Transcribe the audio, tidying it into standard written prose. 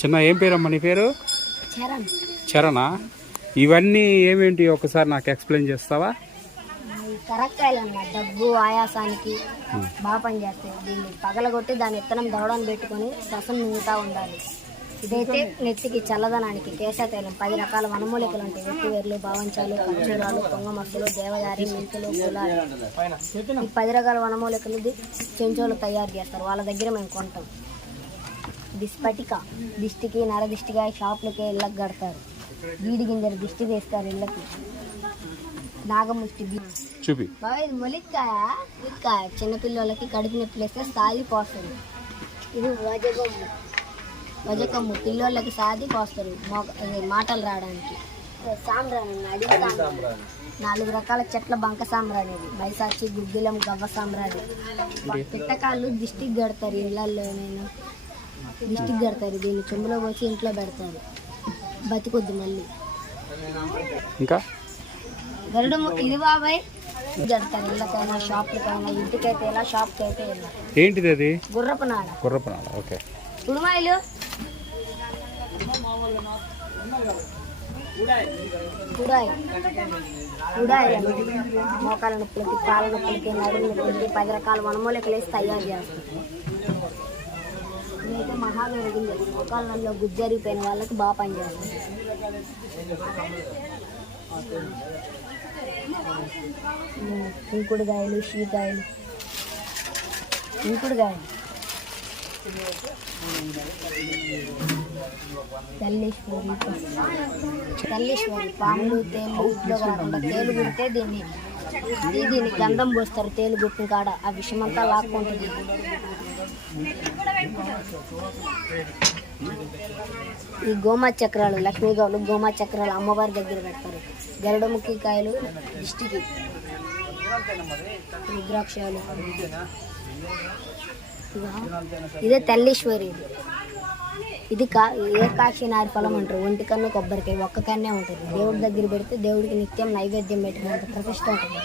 చిన్న ఏం పేరమ్మా నీ పేరు? చరణ్. చరణా? ఇవన్నీ ఏమేంటి ఒకసారి నాకు ఎక్స్ప్లెయిన్ చేస్తావా? కరక్కాయలు అన్న దగ్గు ఆయాసానికి బాగా పనిచేస్తాయి. దీన్ని పగలగొట్టి దాని విత్తనం దవడాన్ని పెట్టుకొని రసం మింగుతూ ఉండాలి. ఇదైతే నెత్తికి చల్లదనానికి కేశతైలం 10 రకాల వనమూలికలు ఉంటాయి. వెట్టివేర్లు, భావంచాలు, ఖర్జూరాలు, పొంగమక్కలు, దేవదారి, మెంతులు, గులాలు. ఈ 10 రకాల వనమూలికలు చెంచోలు తయారు చేస్తారు. వాళ్ళ దగ్గర మేము కొంటాం. ఇది స్ఫటిక దిష్టికి, నరదిష్టిగా షాపులకి ఇళ్ళకి కడతారు. జీడి గింజలు దిష్టి వేస్తారు ఇళ్ళకి. నాగముష్టి చూపి ఇది మొలిక్కాయ. ములిక్కాయ చిన్నపిల్లలకి కడుపు నొప్పి వేస్తే సాది పోస్తుంది. ఇది వజకమ్ము పిల్లోళ్ళకి సాది పోస్తారు మాటలు రావడానికి. సాంబ్రాణి అడిగి సాంబ్రాణి 4 రకాల చెట్ల బంక సాంబ్రాణి. ఇది బైసాచి, గుగ్గిలం, గవ్వ సాంబ్రాణి. పిట్టకాళ్ళు దిష్టికి కడతారు ఇళ్ళల్లో. దిష్టికి కడతారు. దీన్ని చెంబులో పోసి ఇంట్లో పెడతారు. బతికొద్ది మళ్ళీ. ఇంకా గరుడు ఇది బాబాయ్ జడతారు. ఇళ్ళకైనా షాప్లకైనా, ఇంటికైతే ఇలా షాప్కి అయితే ఇలా. ఏంటిది అది? గుర్రపనాడ. గుర్రపనాడ. ఓకే. ఉడుమాయిలు మోకాల నొప్పులకి, కాళ్ళ నొప్పులకి, నడుము నొప్పులకి 10 రకాల వనమూలికలు వేసి తయారు చేస్తారు. ఇదైతే మహావేరగింది. మోకాళ్ళలో గుజ్జరిపోయిన వాళ్ళకి బాగా పనిచేస్తుంది. ఇంకుడుగాయలు, షీకాయలు, ఇంకుడుగాయలు, తల్లీశ్వరి పాములు, తేలు ఇంట్లో కాకుండా తేలు కుడితే దీన్ని గంధం పోస్తారు. తేలు గుట్టిన కాడ ఆ విషమంతా లాక్కుంటుంది. ఈ గోమా చక్రాలు, లక్ష్మీగౌలు గోమా చక్రాలు అమ్మవారి దగ్గర పెడతారు. గరుడముఖి కాయలు దిష్టికి, రుద్రాక్షాలు. ఇదే తల్లీశ్వరి. ఇది ఏకాక్షి నారి ఫలం అంటారు. ఒంటి కన్ను కొబ్బరికాయ ఒక్క కన్నే ఉంటుంది. దేవుడి దగ్గర పెడితే దేవుడికి నిత్యం నైవేద్యం పెట్టినంత ప్రతిష్ట ఉంటుంది.